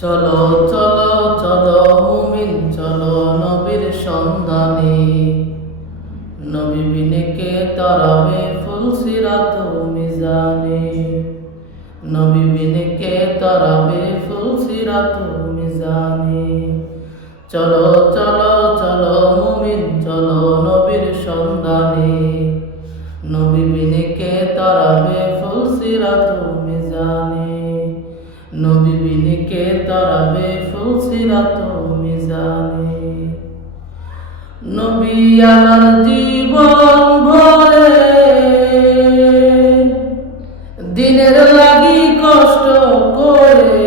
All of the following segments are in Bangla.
চলো চলো চলো মুমিন চলো নবীর সন্ধানে, নবী বিনে কে তরাবে ফুলসিরাত মিজানে, নবী বিনে কে তরাবে ফুলসিরাত মিজানে। চলো চলো চলো মুমিন চলো নবীর সন্ধানে, নবী বিনে কে তরাবে ফুলসিরাত মিজানে, নবী বিনে কে তরাবে ফুলসিরাত মিজানে। নবী আমার জীবন ভরে দিনের লাগি কষ্ট করে,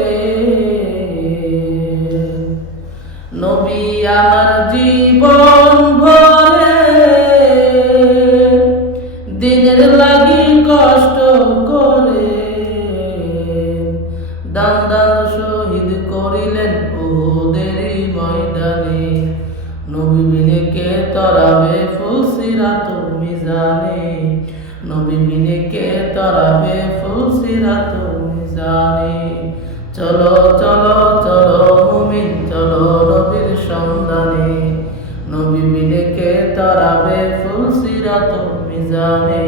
নবী আমার জীবন ভরে দিনের লাগি কষ্ট করে, দান দান শহীদ করিলেন উহুদের ময়দানে, নবী বিনে কে তরাবে ফুলসিরাত মিজানে, নবী বিনে কে তরাবে ফুলসিরাত মিজানে। চলো চলো চলো মুমিন চলো নবীর সন্ধানে, নবী বিনে কে তরাবে ফুলসিরাত মিজানে,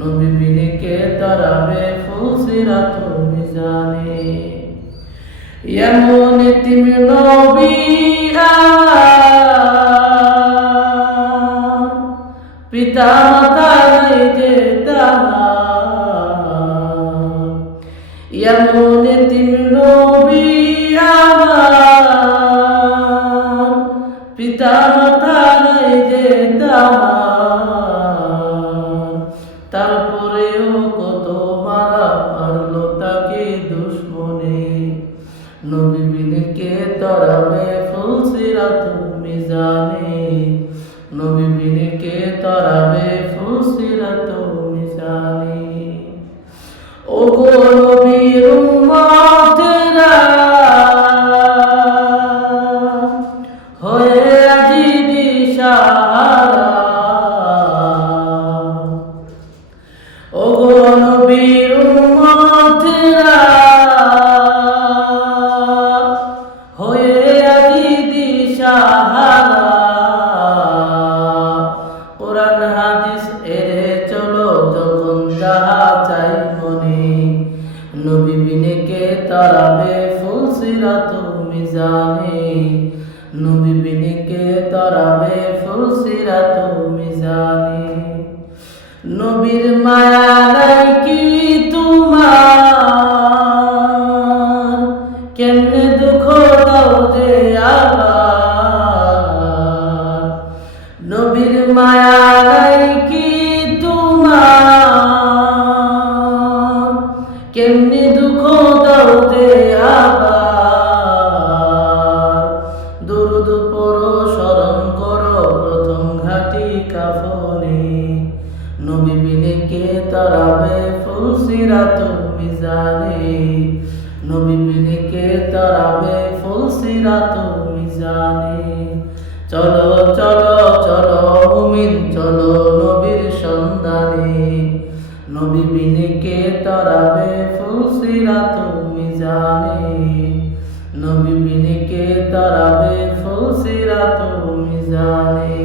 নবী বিনে কে তরাবে ফুলসিরাত মিজানে। এমন এতিম নবী পিতা মাতা নাই যে তাহার, এমন এতিম নবী আমার পিতা মাতা নাই যে তাহার, তারপরেও কত মারা মারলো তাকে দুশ্মনে, নবী বিনে কে তরাবে ফুলসিরাত মিজানে, নবী বিনে কে তরাবে ফুলসিরাত মিজানে। ওগো নবীর উম্মতেরা হয়ে আজি দিশাহারা, ওগো নবীর উম্মতেরা হয়ে আজি দিশাহারা, কোরআন হাদিস এরে চলো যখন যাহা চাই মনে, নবী বিনে কে তরাবে ফুলসিরাত মিজানে, নবী বিনে কে তরাবে ফুলসিরাত মিজানে। নবীর মায়া নাই কি তোমার, কেমনে দুঃখ দাও যে আবার, নবীর মায়া নাই কি তোমার, কেমনে দুঃখ দাও যে আবার, দুরুদ পড়ো স্মরণ করো প্রথম ঘাটি কাফনে, নবী বিনে কে তরাবে ফুলসিরাত মিজানে, নবী বিনে কে তরাবে ফুলসিরাত মিজানে। চলো চলো চলো মুমিন চলো নবীর সন্ধানে, নবী বিনে কে তরাবে ফুলসিরাত মিজানে, নবী বিনে কে তরাবে ফুলসিরাত মিজানে।